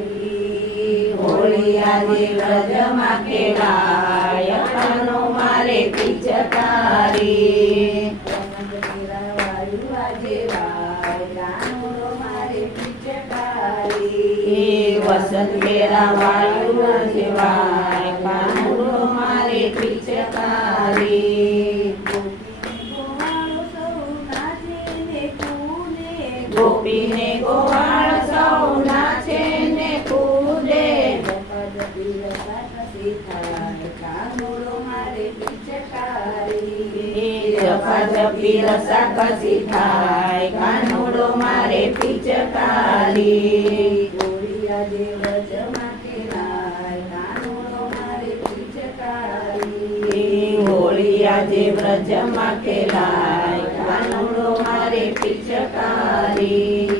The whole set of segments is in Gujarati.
પિચકારી હોળી આજે વ્રજમાં કેળાય કાનો મારે પિચકારી વસંત કેરા વાયુ આજે વાય કાનુડો મારે પિચકારી ગોપીને ગોવાળ જપા રસા કસી થાય કાનુડો મારે પિચકારી. હોળી આજે વ્રજમાં ખેલાય કાનુડો મારે પિચકારી.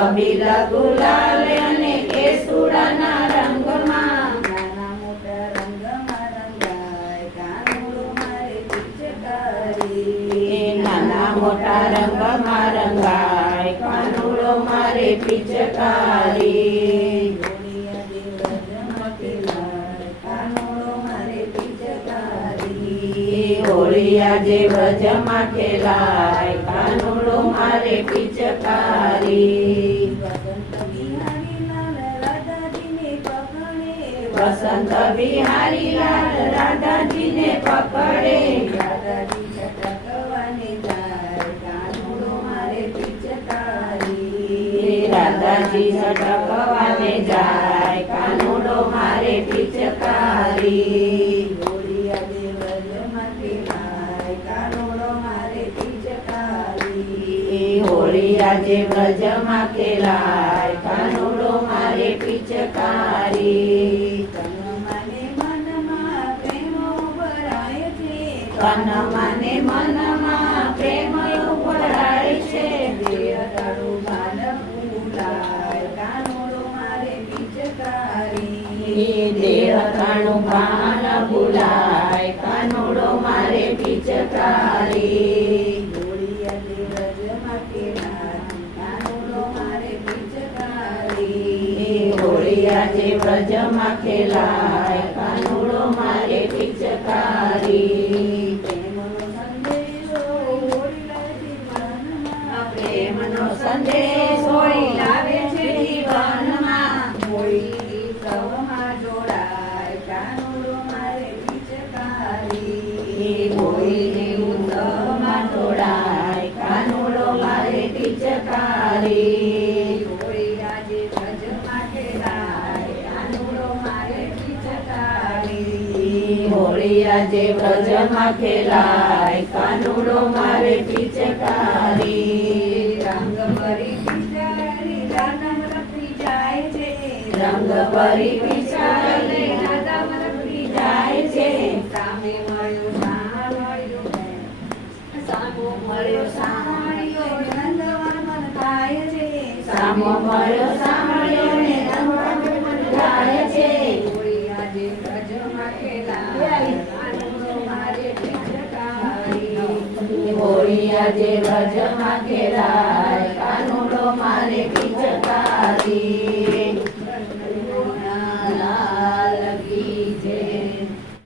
અબીલ ગુલાલ અને નાના મોટા રંગમાં રંગાય કાનુડો મારે પિચકારી હોળી આજે વ્રજમાં ખેલાય કાનુડો મારે પિચકારી વસંત બિહારી લાલ રાધાજીને પકડે રાધાજી સટકવાને જાય કાનુડો મારે પિચકારી એ હોળી આજે વ્રજમાં ખેલાય કાનુડો મારે પિચકારી તન મને મનમાં પ્રેમ ઉભરાય છે એ દેહ કાણું ભાન ભૂલાય. કાનુડો મારે પિચકારી. હોળી આજે વ્રજમાં ખેલાય. હોળી આજે વ્રજમાં ખેલાય, કાનુડો મારે પિચકારી. રંગ પરી પિચકારી રાધા મરકતી જાય છે. રંગ પરી પિચકારી રાધા મરકતી જાય છે. સામે મળ્યો સાંભળ્યો સામો મળ્યો સાંભળ્યો નંદવન મન થાય છે. સામો મળ્યો સાંભળ્યો ને રંગમાં મન થાય હોળી આજે વ્રજમાં ખેલાય આનંદો મારે પિચકારી હોળી આજે વ્રજમાં ખેલાય કાનુડો મારે પિચકારી